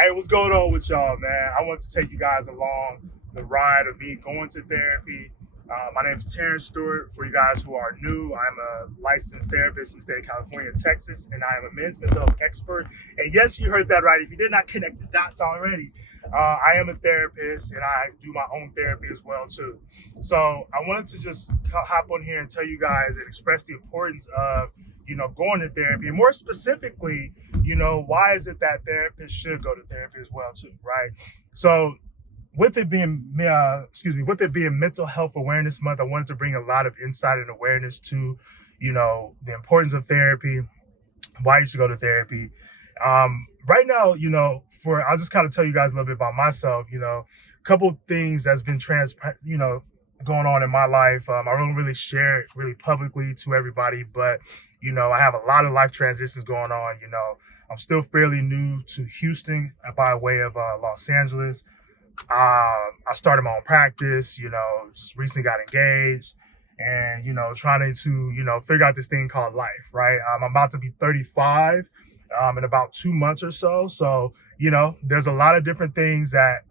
Hey, what's going on with y'all, man? I want to take you guys along the ride of me going to therapy. My name is Terrence Stewart. For you guys who are new, I'm a licensed therapist in the state of California and Texas, and I am a men's mental health expert. And yes, you heard that right. If you did not connect the dots already, I am a therapist, and I do my own therapy as well too. So I wanted to just hop on here and tell you guys and express the importance of going to therapy, and more specifically, why is it that therapists should go to therapy as well too, right? So with it being Mental Health Awareness Month, I wanted to bring a lot of insight and awareness to, the importance of therapy, why you should go to therapy. Right now, I'll just kind of tell you guys a little bit about myself. A couple things that's been going on in my life. I don't really share it really publicly to everybody, but I have a lot of life transitions going on. I'm still fairly new to Houston by way of Los Angeles. I started my own practice, just recently got engaged and, trying to, figure out this thing called life, right? I'm about to be 35 in about 2 months or so. So, there's a lot of different things that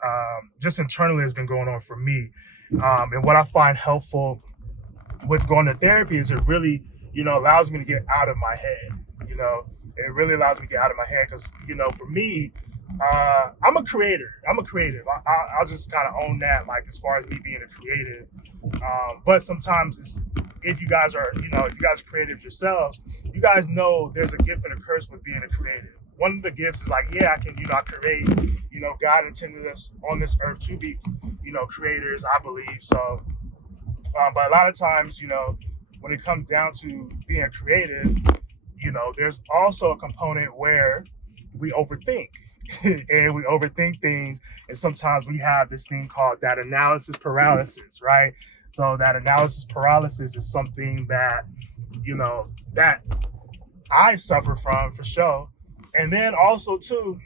just internally has been going on for me. And what I find helpful with going to therapy is it really, allows me to get out of my head. It really allows me to get out of my head because, for me, I'm a creator. I'm a creative. I'll just kind of own that, like as far as me being a creative. But sometimes if you guys are creative yourselves, you guys know there's a gift and a curse with being a creative. One of the gifts is like, yeah, I create. God intended us on this earth to be, creators, I believe. So, but a lot of times, when it comes down to being creative, there's also a component where we overthink. And we overthink things, and sometimes we have this thing called that analysis paralysis, right? So that analysis paralysis is something that that I suffer from for sure. And then also too,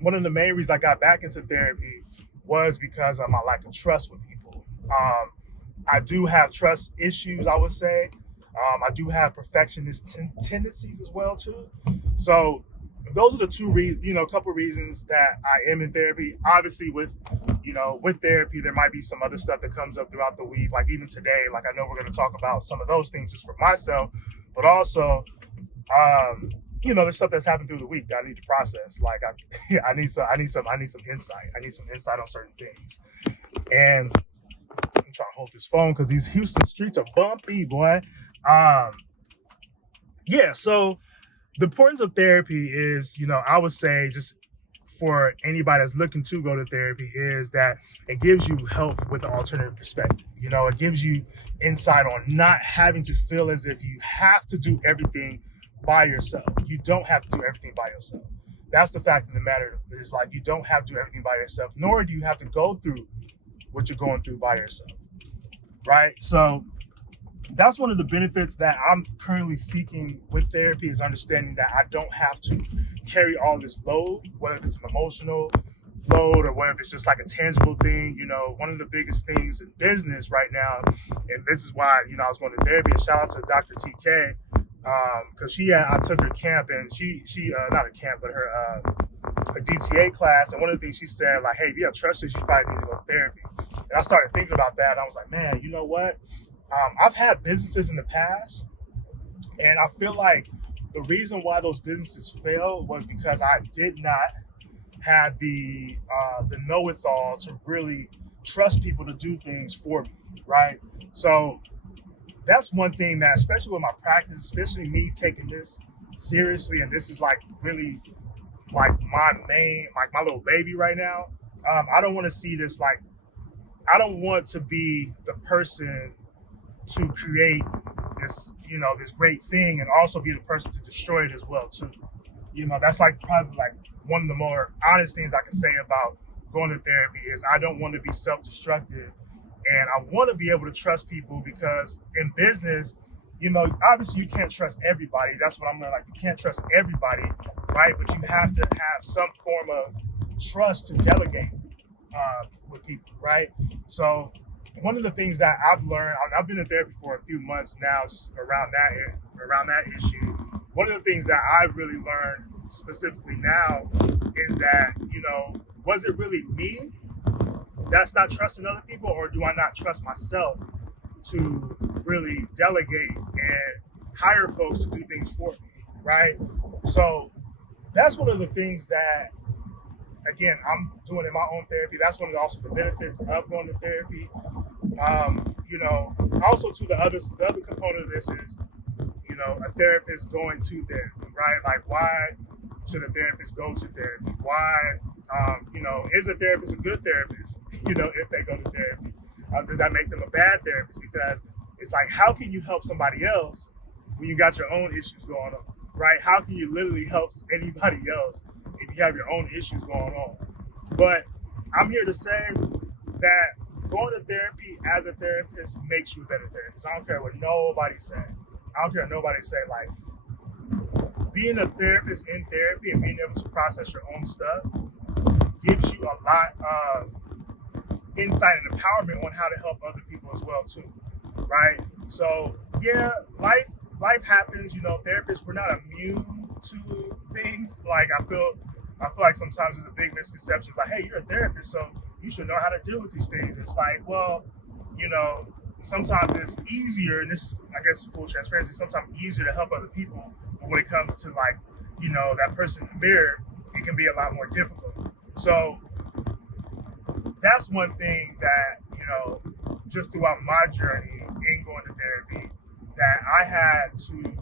one of the main reasons I got back into therapy was because of my lack of trust with people. I do have trust issues, I would say. I do have perfectionist tendencies as well too. So those are the two reasons, a couple of reasons that I am in therapy. Obviously, with therapy, there might be some other stuff that comes up throughout the week. Like even today, like I know we're going to talk about some of those things just for myself, but also, there's stuff that's happened through the week that I need to process. Like I need some insight. I need some insight on certain things. And I'm trying to hold this phone because these Houston streets are bumpy, boy. So the importance of therapy is, I would say just for anybody that's looking to go to therapy is that it gives you help with an alternative perspective. It gives you insight on not having to feel as if you have to do everything by yourself. You don't have to do everything by yourself. That's the fact of the matter. It's like you don't have to do everything by yourself, nor do you have to go through what you're going through by yourself, right? So that's one of the benefits that I'm currently seeking with therapy is understanding that I don't have to carry all this load, whether it's an emotional load or whether it's just like a tangible thing. One of the biggest things in business right now, and this is why, I was going to therapy, and shout out to Dr. TK, because I took her camp, and she not a camp, but her DTA class, and one of the things she said, like, hey, if you have trust issues, you probably need to go to therapy. And I started thinking about that, and I was like, man, you know what? I've had businesses in the past, and I feel like the reason why those businesses failed was because I did not have the know-it-all to really trust people to do things for me, right? So that's one thing that, especially with my practice, especially me taking this seriously, and this is like really like my little baby right now. I don't want to see this like, I don't want to be the person to create this, this great thing and also be the person to destroy it as well too. That's like probably like one of the more honest things I can say about going to therapy is I don't want to be self-destructive, and I want to be able to trust people because in business, obviously you can't trust everybody. That's what I'm learning. Like you can't trust everybody, right? But you have to have some form of trust to delegate with people, right? So one of the things that I've learned, I've been in therapy for a few months now, just around that issue. One of the things that I've really learned specifically now is that, was it really me that's not trusting other people, or do I not trust myself to really delegate and hire folks to do things for me, right? So that's one of the things that, again, I'm doing in my own therapy. That's one of the benefits of going to therapy. Also to the other component of this is, a therapist going to therapy, right? Like, why should a therapist go to therapy? Why, is a therapist a good therapist, if they go to therapy? Does that make them a bad therapist? Because it's like, how can you help somebody else when you got your own issues going on, right? How can you literally help anybody else if you have your own issues going on? But I'm here to say that going to therapy as a therapist makes you a better therapist. I don't care what nobody say. I don't care what nobody say. Like, being a therapist in therapy and being able to process your own stuff gives you a lot of insight and empowerment on how to help other people as well too, right? So yeah, life happens. Therapists, we're not immune to things. Like, I feel like sometimes there's a big misconception. It's like, hey, you're a therapist, so you should know how to deal with these things. It's like, well, sometimes it's easier, and this is, I guess, full transparency, sometimes easier to help other people. But when it comes to, like, that person in the mirror, it can be a lot more difficult. So that's one thing that, just throughout my journey in going to therapy, that I had to,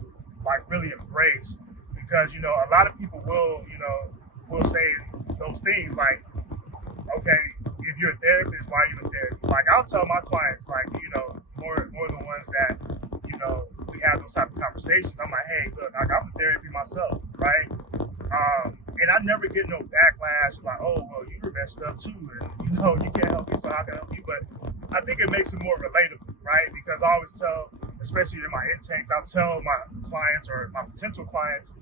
like, really embrace. Because, a lot of people will say those things like, okay, if you're a therapist, why are you in therapy? Like, I'll tell my clients, like, more the ones that, we have those type of conversations. I'm like, hey, look, I'm in therapy myself, right? And I never get no backlash like, oh, well, you were messed up too, and you can't help me, so I can help you. But I think it makes it more relatable, right? Because I always tell, especially in my intakes, I'll tell my clients or my potential clients,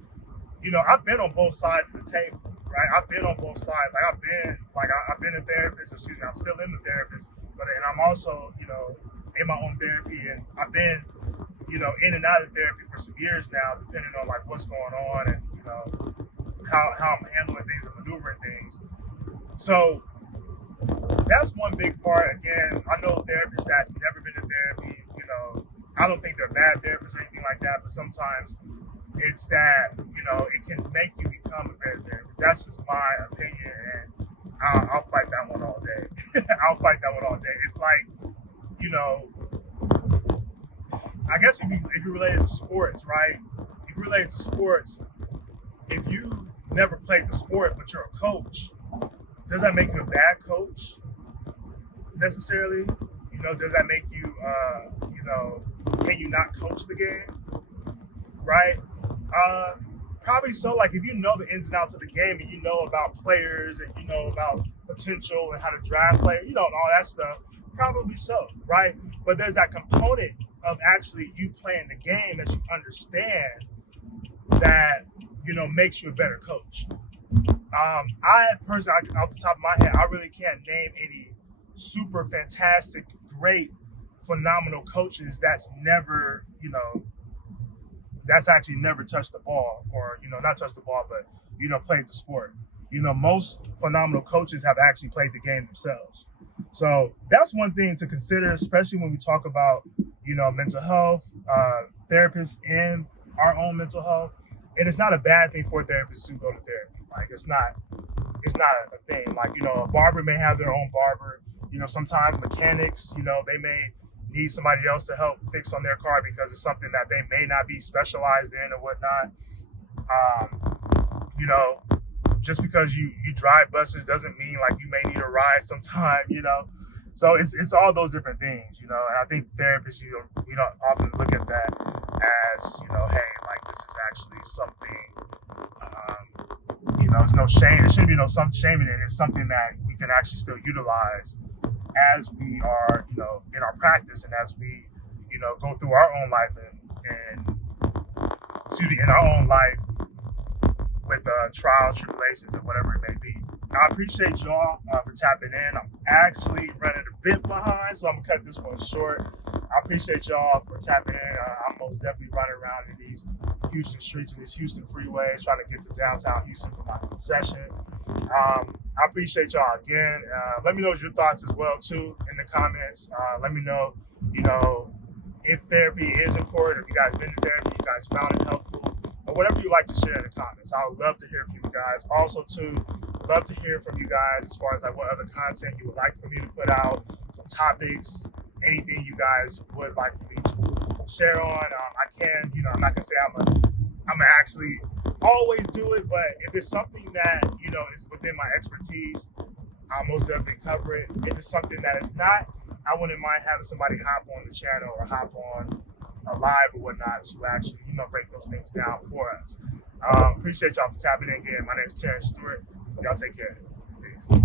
I've been on both sides of the table, right? I've been on both sides. Like, I've been a therapist, I'm still in the therapist, and I'm also, in my own therapy, and I've been, in and out of therapy for some years now, depending on, like, what's going on and, how I'm handling things and maneuvering things. So that's one big part. Again, I know therapists that's never been to therapy, I don't think they're bad therapists or anything like that, but sometimes it's that, it can make you become a better therapist. That's just my opinion, and I'll fight that one all day. I'll fight that one all day. It's like, I guess if you relate it to sports, right? If you relate it to sports, if you never played the sport but you're a coach, does that make you a bad coach necessarily? Does that make you, can you not coach the game, right? Probably so. Like, if you know the ins and outs of the game and you know about players and you know about potential and how to draft players, and all that stuff, probably so, right? But there's that component of actually you playing the game that you understand that, makes you a better coach. I personally, off the top of my head, I really can't name any super fantastic, great, phenomenal coaches that's never, that's actually never touched the ball, or, not touched the ball, but, played the sport. Most phenomenal coaches have actually played the game themselves. So that's one thing to consider, especially when we talk about, mental health, therapists in our own mental health. And it's not a bad thing for a therapist to go to therapy. Like, it's not a thing. Like, a barber may have their own barber. Sometimes mechanics, they may need somebody else to help fix on their car because it's something that they may not be specialized in or whatnot. Just because you drive buses doesn't mean like you may need a ride sometime, So it's all those different things, and I think therapists, we don't often look at that as, hey, like, this is actually something, there's no shame. There shouldn't be no shame in it. It's something that we can actually still utilize as we are, in our practice, and as we, go through our own life and in our own life with trials, tribulations, and whatever it may be. I appreciate y'all for tapping in. I'm actually running a bit behind, so I'm gonna cut this one short. I appreciate y'all for tapping in. I'm most definitely running around in these Houston streets and these Houston freeways, trying to get to downtown Houston for my session. I appreciate y'all again. Let me know your thoughts as well too in the comments. Let me know, if therapy is important, if you guys been to therapy, you guys found it helpful, or whatever you like to share in the comments. I would love to hear from you guys. Also too, love to hear from you guys as far as like what other content you would like for me to put out, some topics, anything you guys would like for me to share on. I'm not gonna say I'm gonna actually always do it, but if it's something that is within my expertise, I'll most definitely cover it. If it's something that is not, I wouldn't mind having somebody hop on the channel or hop on a live or whatnot to actually break those things down for us. Appreciate y'all for tapping in again. My name is Terrence Stewart. Y'all take care. Peace.